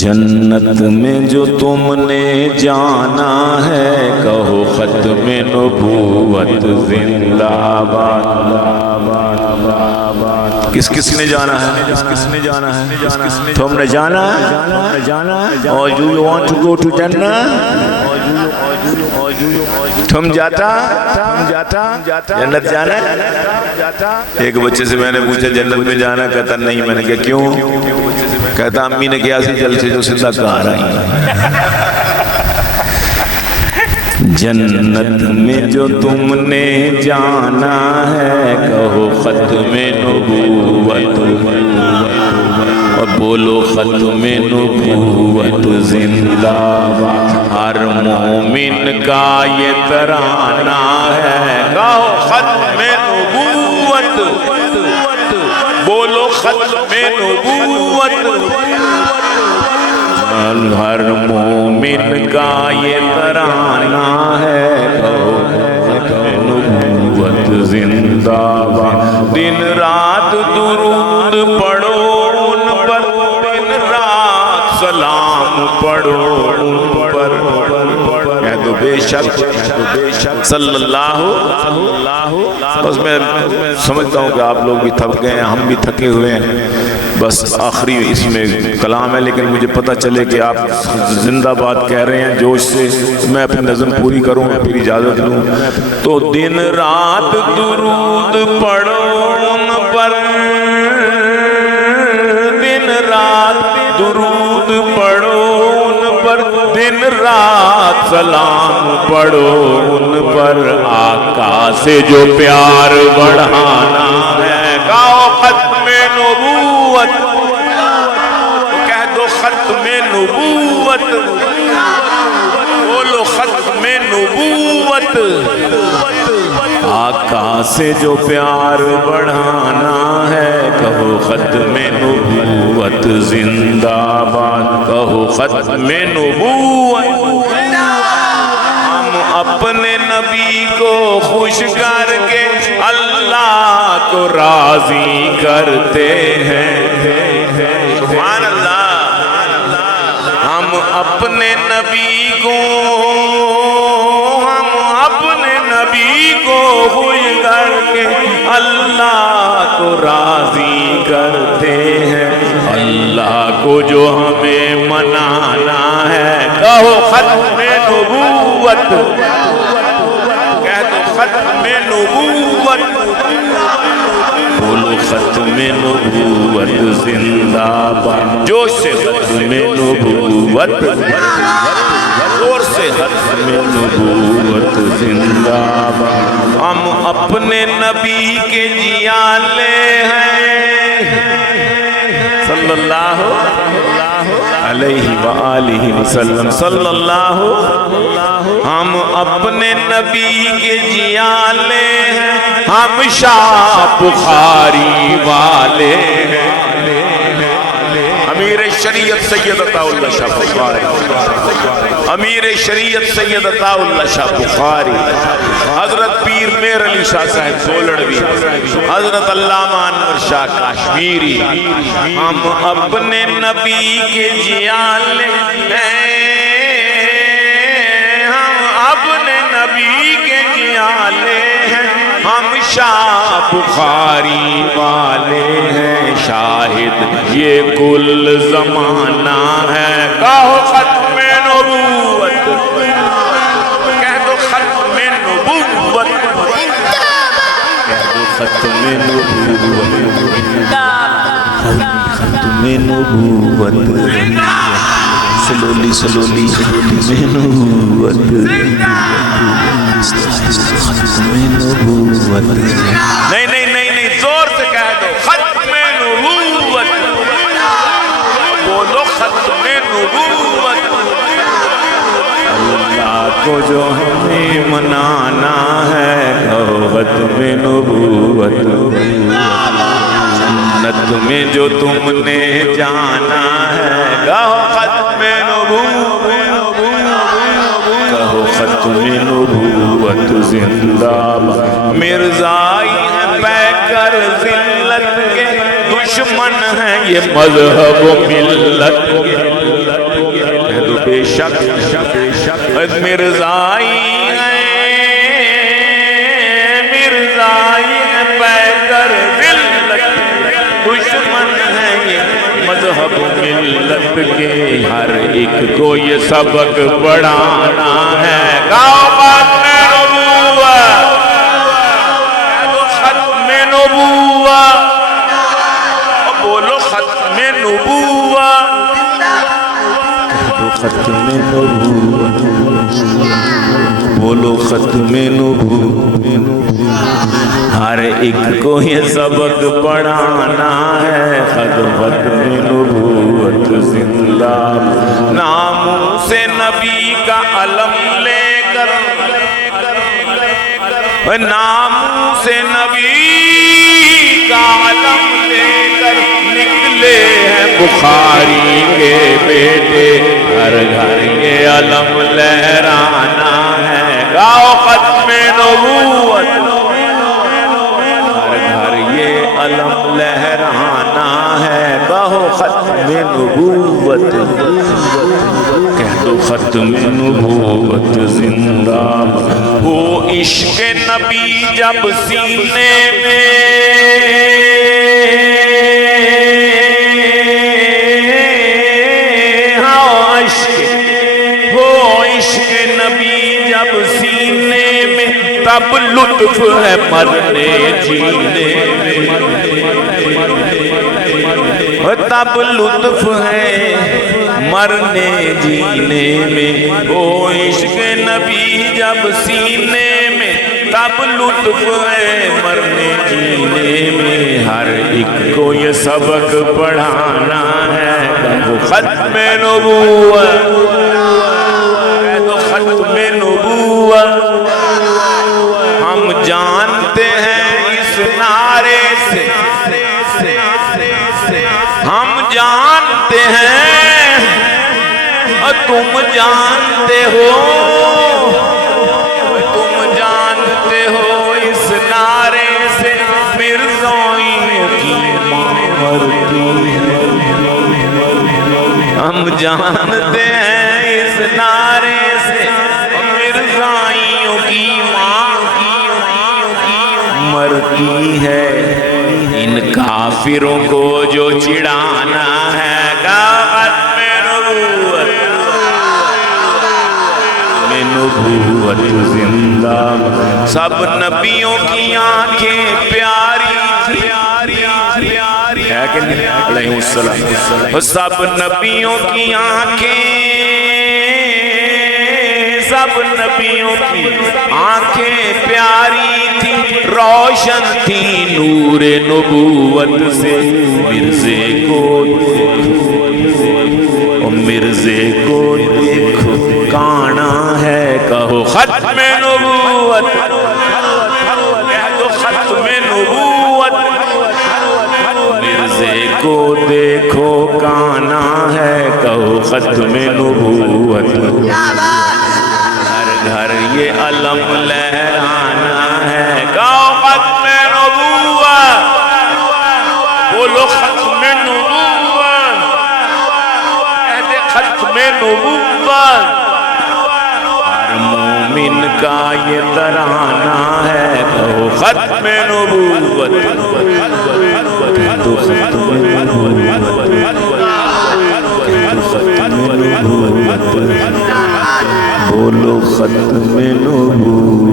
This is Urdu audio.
جنت میں جو تم نے جانا ہے کہو ختم نبوت زندہ باد۔ کس کس نے جانا ہے؟ تم نے جانا ہے؟ اور do you want to go to Jannah؟ تم جاتا جنت جانا ہے؟ ایک بچے سے میں نے پوچھا جنت میں جانا، کہتا نہیں۔ میں نے کہا کیوں؟ کہتا امی نے کیا سی جل سے جو سندہ کہا رہی ہیں۔ جنت میں جو تم نے جانا ہے کہو ختم نبوت، اور بولو ختم نبوت زندہ باد۔ ہر مومن کا یہ ترانہ ہے کہو ختم نبوت، بولو ختم نبوت۔ ہر مومن کا یہ ترانہ ہے کہو ختم نبوت زندہ باد۔ دن رات درود پڑھو ان پر، دن رات سلام پڑھو ان پر۔ میں تو بے شک صلی اللہ بس میں سمجھتا ہوں کہ آپ لوگ بھی تھک گئے ہیں، ہم بھی تھکے ہوئے ہیں۔ بس آخری اس میں کلام ہے، لیکن مجھے پتہ چلے کہ آپ زندہ باد کہہ رہے ہیں جوش سے، میں اپنی نظم پوری کروں، پھر اجازت لوں۔ تو دن رات درود پڑھو ان پر، دن رات درود پڑھو ان پر، دن رات سلام پڑھو ان پر۔ آقا سے جو پیار بڑھانا ہے کہو ختم نبوت، کہہ دو ختم نبوت، بولو ختم نبوت۔ آقا سے جو پیار بڑھانا ہے کہو ختم نبوت زندہ باد، کہو ختم نبوت۔ ہم اپنے نبی کو خوش کر کے اللہ کو راضی کرتے ہیں، سبحان اللہ۔ ہم اپنے نبی کو خوش کر کے اللہ کو راضی کرتے ہیں۔ اللہ کو جو ہمیں منانا ہے کہو ختم نبوت، کہہ دو ختم نبوت، بولو ختم نبوت زندہ باد۔ جوش سے ختم نبوت، زور سے ختم نبوت زندہ باد۔ ہم اپنے نبی کے جیالے ہیں صلی اللہ علیہ وآلہ وسلم، صلی اللہ۔ ہم اپنے نبی کے جیالے ہیں، ہم شاہ بخاری والے ہیں۔ امیر شریعت سید عطا اللہ شاہ بخاری، امیر شریعت سید عطا اللہ شاہ بخاری، حضرت پیر میر علی شاہ صاحب سولڑوی، حضرت علامہ انور شاہ کاشمیری۔ ہم اپنے نبی کے جیالے ہیں، ہم اپنے نبی کے جیالے ہیں، ہم شاہ بخاری والے ہیں۔ شاہد یہ کل زمانہ ہے کہو ختم نبوت، کہہ دو ختم نبوت، کہہ دو ختم نبوت، ختم نبوت، سلولی سلولی ختم نبوت، ختم نبوت۔ نہیں نہیں نہیں نہیں، زور سے کہہ دو ختم نبوت، بولو ختم نبوت۔ اللہ کو جو ہمیں منانا ہے کہو ختم نبوت، جنت میں جو تم نے جانا ہے کہو ختم نبوت، کہو ختم نبوت زندہ باد۔ مرزائی ہے پیکر ذلت کے، دشمن ہیں یہ مذہب و ملت کے، بے شک مرزائی پیکر ذلت دشمن ہے یہ مذہب ملت کے ہر ایک کو یہ سبق پڑھانا ہے گاؤں ختم نبوت ختم نبوت بولو ختم نبوت ختم نبوت بولو ختم نبوت ہر ایک کو یہ سبق پڑھانا ہے ختم نبوت زندہ ناموں سے نبی کا علم لے کر ناموں سے نبی کا علم لے کر نکلے ہیں بخاری کے بیٹے ہر گھر یہ علم لہرانا ہے گاؤ ختم نبوت ہر گھر یہ علم لہرانا ہے گاؤ ختم نبوت کہہ دو ختم نبوت زندہ ہو عشق نبی جب سینے میں تب لطف ہے مرنے جینے میں تب لطف ہے مرنے جینے میں او عشق نبی جب سینے میں تب لطف ہے مرنے جینے میں ہر ایک کو یہ سبق پڑھانا ہے وہ ختم نبوت ختم نبوت ہم جانتے ہیں اس نعرے سے ہم جانتے ہیں تم جانتے ہو تم جانتے ہو اس نعرے سے مرزائیوں کی ماں مرتی ہے ہم جانتے ہیں اس نعرے سے مرزائیوں کی ماں مرتی ہے ان کافروں کو جو چڑھانا ہے ختم نبوت زندہ سب نبیوں کی آنکھیں پیاری ہے کہ نہیں علیہ السلام سب نبیوں کی آنکھیں سب نبیوں کی آنکھیں پیاری تھی روشن تھی نور نبوت سے مرزے کو دیکھو کانا ہے کہو ختم نبوت کہو ختم نبوت مرزے کو دیکھو کانا ہے کہو ختم نبوت گھر یہ علم لہرانا ہے گاؤ ختم نبوت بولو ختم نبوت کہتے ختم نبوت ہر مومن کا یہ ترانہ ہے کہو ختم نبوت ختم نبوت بولو ختم نبوت